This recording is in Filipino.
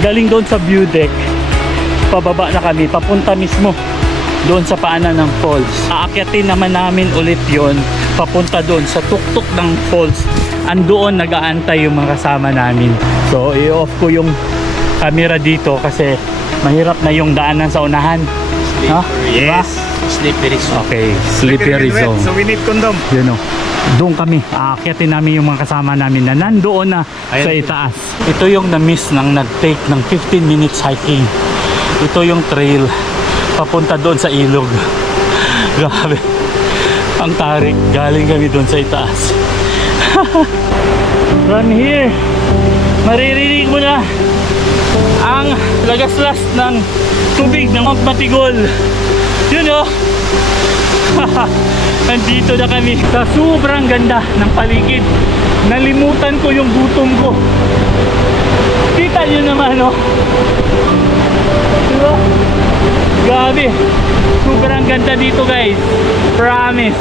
galing doon sa view deck, pababa na kami, papunta mismo doon sa paanan ng falls. Aakyatin naman namin ulit yon papunta doon sa tuktok ng falls. Andoon nag-aantay yung mga kasama namin. So i-off ko yung camera dito kasi mahirap na yung daanan sa unahan. Ha? Diba? Slippery zone. Okay, slippery zone. So we need condom. Yun o. Doon kami, aakyatin namin yung mga kasama namin na nandoon na sa itaas. Ito yung na-miss ng nag-take ng 15 minutes hiking. Ito yung trail papunta doon sa ilog. Grabe. Ang tarik. Galing kami doon sa itaas. From here, maririnig mo na ang lagaslas ng tubig ng Mount Matigol. Yun o. Nandito na kami sa sobrang ganda ng paligid. Nalimutan ko yung gutom ko. Kita nyo naman o. Diba? Grabe. Sobrang ganda dito guys. Promise.